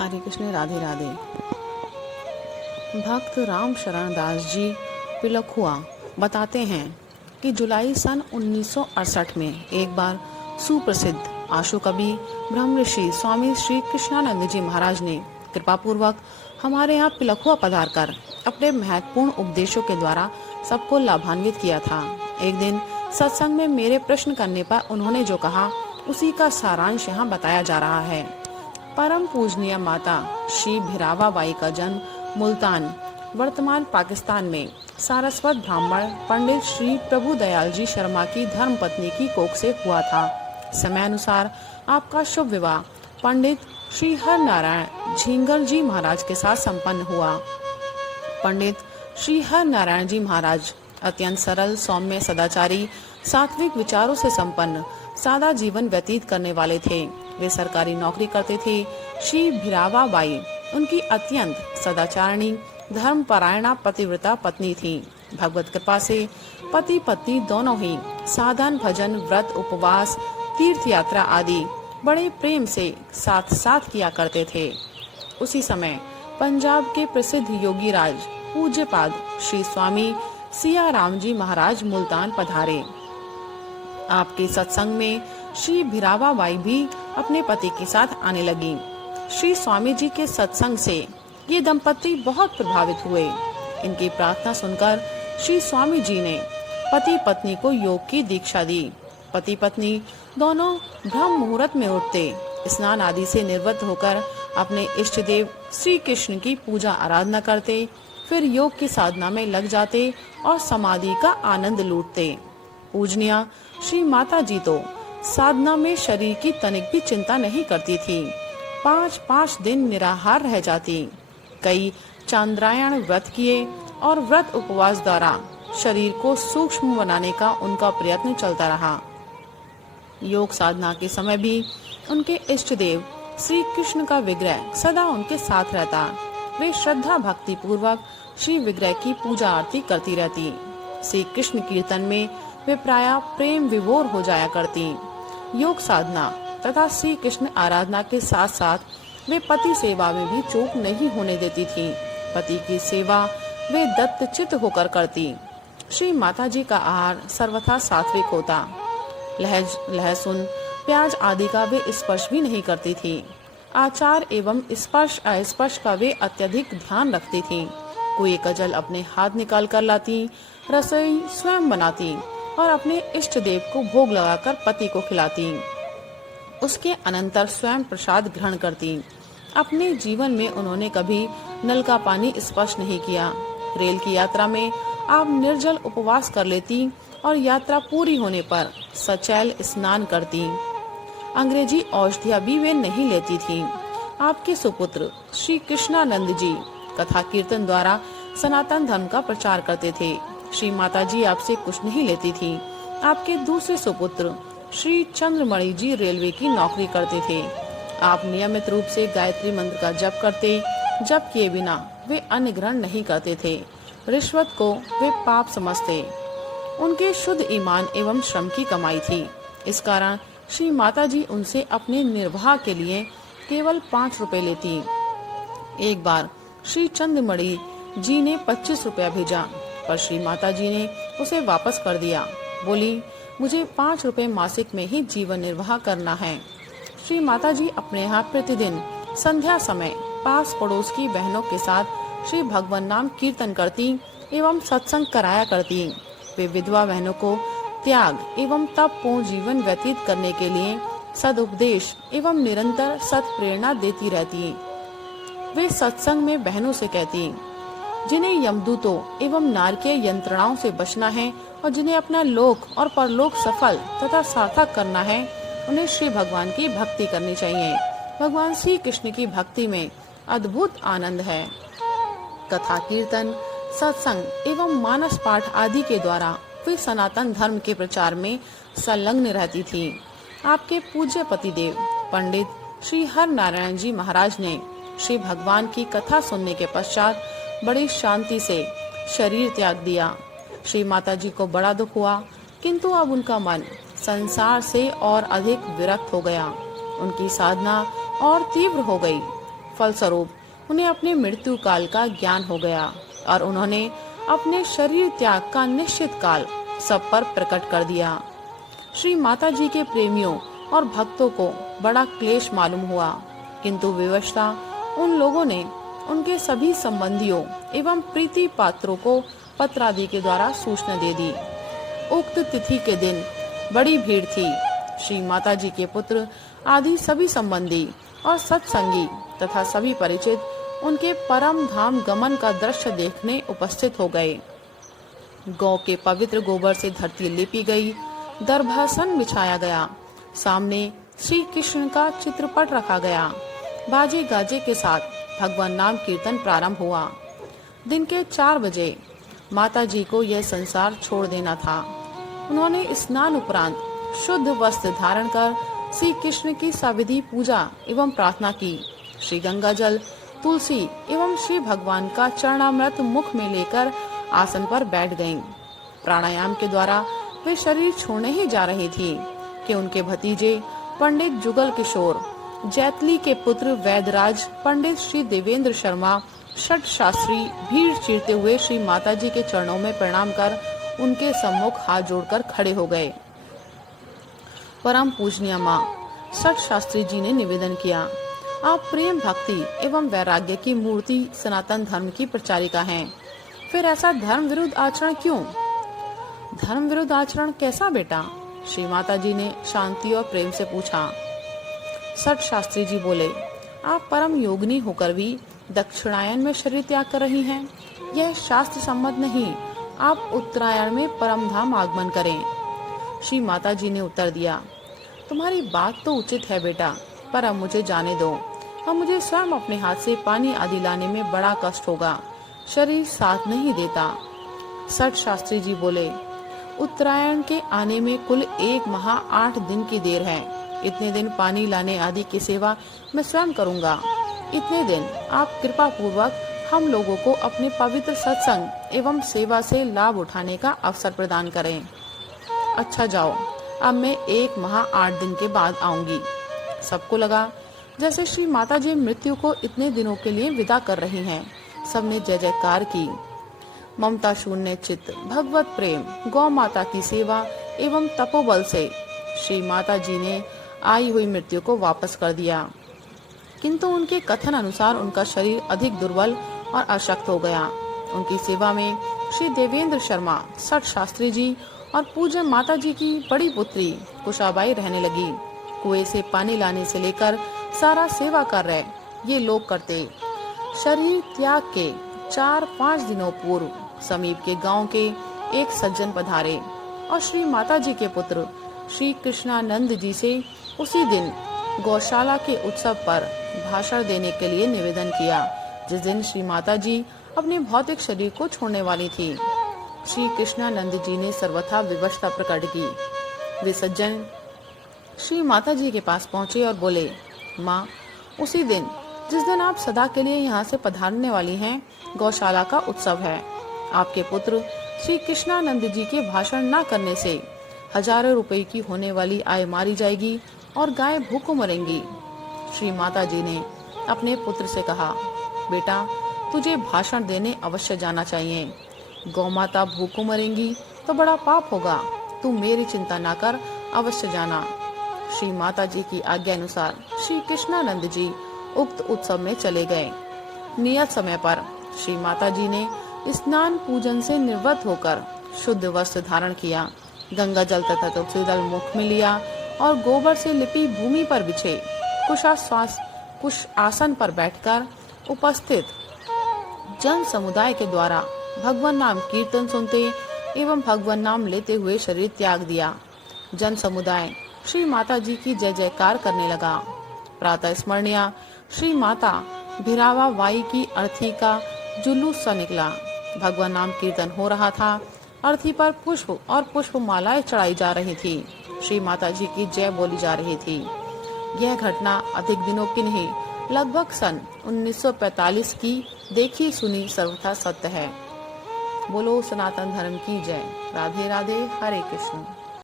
हरे कृष्ण, राधे राधे। भक्त राम शरण दास जी पिलखुआ बताते हैं कि जुलाई सन 1968 में एक बार सुप्रसिद्ध आशु कवि ब्रह्म ऋषि स्वामी श्री कृष्णानंद जी महाराज ने कृपापूर्वक हमारे यहाँ पिलखुआ पधार कर अपने महत्वपूर्ण उपदेशों के द्वारा सबको लाभान्वित किया था। एक दिन सत्संग में मेरे प्रश्न करने पर उन्होंने जो कहा उसी का सारांश यहाँ बताया जा रहा है। परम पूजनीय माता श्री भीरावा बाई का जन्म मुल्तान वर्तमान पाकिस्तान में सारस्वत ब्राह्मण पंडित श्री प्रभु दयाल जी शर्मा की धर्म पत्नी की कोख से हुआ था। समय अनुसार आपका शुभ विवाह पंडित श्री हर नारायण झिंगर जी महाराज के साथ संपन्न हुआ। पंडित श्री हर नारायण जी महाराज अत्यंत सरल, सौम्य, सदाचारी, सात्विक विचारों से संपन्न सादा जीवन व्यतीत करने वाले थे। वे सरकारी नौकरी करते थे। श्री भीरावा बाई उनकी अत्यंत सदाचारणी, धर्मपरायणा, पतिव्रता पत्नी थी। भगवत कृपा से पति पत्नी दोनों ही साधन, भजन, व्रत, उपवास, तीर्थ यात्रा आदि बड़े प्रेम से साथ साथ किया करते थे। उसी समय पंजाब के प्रसिद्ध योगी राज पूज्यपाद श्री स्वामी सिया राम जी महाराज मुल्तान पधारे। आपके सत्संग में श्री भीरावा बाई भी अपने पति के साथ आने लगी। श्री स्वामी जी के सत्संग से ये दंपति बहुत प्रभावित हुए। इनकी प्रार्थना सुनकर श्री स्वामी जी ने पति पत्नी को योग की दीक्षा दी। पति पत्नी दोनों ब्रह्म मुहूर्त में उठते, स्नान आदि से निवृत्त होकर अपने इष्ट देव श्री कृष्ण की पूजा आराधना करते, फिर योग की साधना में लग जाते और समाधि का आनंद लूटते। पूजनीय श्री माता जी तो साधना में शरीर की तनिक भी चिंता नहीं करती थी। 5-5 दिन निराहार रह जाती। कई चांद्रायण व्रत किए और व्रत उपवास द्वारा शरीर को सूक्ष्म बनाने का उनका प्रयत्न चलता रहा। योग साधना के समय भी उनके इष्ट देव श्री कृष्ण का विग्रह सदा उनके साथ रहता। वे श्रद्धा भक्ति पूर्वक श्री विग्रह की पूजा आरती करती रहती। श्री कृष्ण कीर्तन में वे प्रायः प्रेम विभोर हो जाया करती। योग साधना तथा श्री कृष्ण आराधना के साथ साथ वे पति सेवा में भी चूक नहीं होने देती थी। पति की सेवा वे दत्तचित्त होकर करती। श्री माता जी का आहार सर्वथा सात्विक होता। लहसुन, प्याज आदि का वे स्पर्श भी नहीं करती थी। आचार एवं स्पर्श अस्पर्श का वे अत्यधिक ध्यान रखती थी। कुएं का जल अपने हाथ निकाल कर लाती, रसोई स्वयं बनाती और अपने इष्ट देव को भोग लगाकर पति को खिलाती। उसके अनंतर स्वयं प्रसाद ग्रहण करती। अपने जीवन में उन्होंने कभी नल का पानी स्पर्श नहीं किया। रेल की यात्रा में आप निर्जल उपवास कर लेती और यात्रा पूरी होने पर सचैल स्नान करती। अंग्रेजी औषधियाँ भी वे नहीं लेती थी। आपके सुपुत्र श्री कृष्णानंद जी कथा कीर्तन द्वारा सनातन धर्म का प्रचार करते थे। श्री माता जी आपसे कुछ नहीं लेती थी। आपके दूसरे सुपुत्र श्री चंद्रमणि जी रेलवे की नौकरी करते थे। आप नियमित रूप से गायत्री मंत्र का जप करते। जप किए बिना वे अन्न ग्रहण नहीं करते थे। रिश्वत को वे पाप समझते। उनके शुद्ध ईमान एवं श्रम की कमाई थी। इस कारण श्री माता जी उनसे अपने निर्वाह के लिए केवल 5 रुपए लेती। एक बार श्री चंद्रमणि जी ने 25 रुपया भेजा, पर श्री माता जी ने उसे वापस कर दिया। बोली, मुझे 5 रुपए मासिक में ही जीवन निर्वाह करना है। श्री माता जी अपने यहाँ प्रतिदिन संध्या समय पास पड़ोस की बहनों के साथ श्री भगवान नाम कीर्तन करती एवं सत्संग कराया करती। वे विधवा बहनों को त्याग एवं तप पूर्ण जीवन व्यतीत करने के लिए सदुपदेश एवं निरंतर सत प्रेरणा देती रहती। वे सत्संग में बहनों से कहती, जिन्हें यमदूतों एवं नारकीय यंत्रणाओं से बचना है और जिन्हें अपना लोक और परलोक सफल तथा सार्थक करना है, उन्हें श्री भगवान की भक्ति करनी चाहिए। भगवान श्री कृष्ण की भक्ति में अद्भुत आनंद है। कथा कीर्तन, सत्संग एवं मानस पाठ आदि के द्वारा वे सनातन धर्म के प्रचार में संलग्न रहती थी। आपके पूज्य पतिदेव पंडित श्री हर नारायण जी महाराज ने श्री भगवान की कथा सुनने के पश्चात बड़ी शांति से शरीर त्याग दिया। श्री माता जी को बड़ा दुख हुआ, किंतु अब उनका मन संसार से और अधिक विरक्त हो गया। उनकी साधना और तीव्र हो गई। फलस्वरूप उन्हें अपने मृत्यु काल का ज्ञान हो गया और उन्होंने अपने शरीर त्याग का निश्चित काल सब पर प्रकट कर दिया। श्री माता जी के प्रेमियों और भक्तों को बड़ा क्लेश मालूम हुआ, किंतु विवशतः उन लोगों ने उनके सभी संबंधियों एवं प्रीति पात्रों को पत्र आदि के द्वारा सूचना दे दी। उक्त तिथि के दिन बड़ी भीड़ थी। श्री माता जी के पुत्र आदि सभी संबंधी और सत्संगी तथा सभी परिचित उनके परम धाम गमन का दृश्य देखने उपस्थित हो गए। गौ के पवित्र गोबर से धरती लिपी गई, दर्भासन बिछाया गया, सामने श्री कृष्ण का चित्रपट रखा गया। बाजे गाजे के साथ भगवान नाम कीर्तन प्रारंभ हुआ। दिन के 4 बजे माता जी को यह संसार छोड़ देना था। उन्होंने स्नान उपरांत शुद्ध वस्त्र धारण कर श्री कृष्ण की सविधि पूजा एवं प्रार्थना की। श्री गंगा जल, तुलसी एवं श्री भगवान का चरणामृत मुख में लेकर आसन पर बैठ गईं। प्राणायाम के द्वारा वे शरीर छोड़ने ही जा रही थी कि उनके भतीजे पंडित जुगल किशोर, जैतली के पुत्र वैदराज, पंडित श्री देवेंद्र शर्मा, षट शास्त्री भीड़ चीरते हुए श्री माता जी के चरणों में प्रणाम कर उनके सम्मुख हाथ जोड़कर खड़े हो गए। परम पूजनीय माँ, षट शास्त्री जी ने निवेदन किया, आप प्रेम भक्ति एवं वैराग्य की मूर्ति सनातन धर्म की प्रचारिका हैं, फिर ऐसा धर्म विरुद्ध आचरण क्यों? धर्म विरुद्ध आचरण कैसा बेटा? श्री माता जी ने शांति और प्रेम से पूछा। षट शास्त्री जी बोले, आप परम योगिनी होकर भी दक्षिणायन में शरीर त्याग कर रही हैं, यह शास्त्र सम्मत नहीं। आप उत्तरायण में परम धाम आगमन करें। श्री माता जी ने उत्तर दिया, तुम्हारी बात तो उचित है बेटा, पर अब मुझे जाने दो। अब मुझे स्वयं अपने हाथ से पानी आदि लाने में बड़ा कष्ट होगा, शरीर साथ नहीं देता। षट शास्त्री जी बोले, उत्तरायण के आने में कुल 1 माह 8 दिन की देर है। इतने दिन पानी लाने आदि की सेवा मैं स्वयं करूंगा। इतने दिन आप कृपा पूर्वक हम लोगों को अपने पवित्र सत्संग एवं सेवा से लाभ उठाने का अवसर प्रदान करें। अच्छा जाओ, अब मैं 1 माह 8 दिन के बाद आऊंगी। सबको लगा जैसे श्री माता जी मृत्यु को इतने दिनों के लिए विदा कर रही हैं। सबने जय जयकार की। ममता शून्य चित्त, भगवत प्रेम, गौ माता की सेवा एवं तपोबल से श्री माता जी ने आई हुई मृत्यु को वापस कर दिया, किंतु उनके कथन अनुसार उनका शरीर अधिक दुर्बल और अशक्त हो गया। उनकी सेवा में श्री देवेंद्र शर्मा, षट शास्त्री जी और पूज्य माता जी की बड़ी पुत्री कुशाबाई रहने लगी। कुएं से पानी लाने से लेकर सारा सेवा कार्य ये लोग करते। शरीर त्याग के 4-5 दिनों पूर्व समीप के गांव के एक सज्जन पधारे और श्री माता जी के पुत्र श्री कृष्णानंद जी से उसी दिन गौशाला के उत्सव पर भाषण देने के लिए निवेदन किया, जिस दिन श्री माता जी अपने भौतिक शरीर को छोड़ने वाली थी। श्री कृष्णानंद जी ने सर्वथा विवशता प्रकट की। वे सज्जन श्री माता जी के पास पहुँचे और बोले, माँ, उसी दिन जिस दिन आप सदा के लिए यहाँ से पधारने वाली हैं, गौशाला का उत्सव है। आपके पुत्र श्री कृष्णानंद जी के भाषण न करने से हजारों रुपए की होने वाली आय मारी जाएगी और गाय भूखों मरेंगी। श्री माता जी ने अपने पुत्र से कहा, बेटा, तुझे भाषण देने अवश्य जाना चाहिए। गौ माता भूखों मरेंगी तो बड़ा पाप होगा, तू मेरी चिंता न कर, अवश्य जाना। श्री माता जी की आज्ञा अनुसार श्री कृष्णानंद जी उक्त उत्सव में चले गए। नियत समय पर श्री माता जी ने स्नान पूजन से निवृत्त होकर शुद्ध वस्त्र धारण किया, गंगा जल तथा तुलसी दल मुख में लिया और गोबर से लिपी भूमि पर बिछे कुश आसन पर बैठकर उपस्थित जन समुदाय के द्वारा भगवान नाम कीर्तन सुनते एवं भगवान नाम लेते हुए शरीर त्याग दिया। जन समुदाय श्री माता जी की जय जयकार करने लगा। प्रातः स्मरणीय श्री माता भिरावा वाई की अर्थी का जुलूस सा निकला। भगवान नाम कीर्तन हो रहा था। अर्थी पर पुष्प और पुष्प मालाएं चढ़ाई जा रही थी। श्री माता जी की जय बोली जा रही थी। यह घटना अधिक दिनों की नहीं, लगभग सन 1945 की देखी सुनी सर्वथा सत्य है। बोलो सनातन धर्म की जय। राधे राधे, हरे कृष्ण।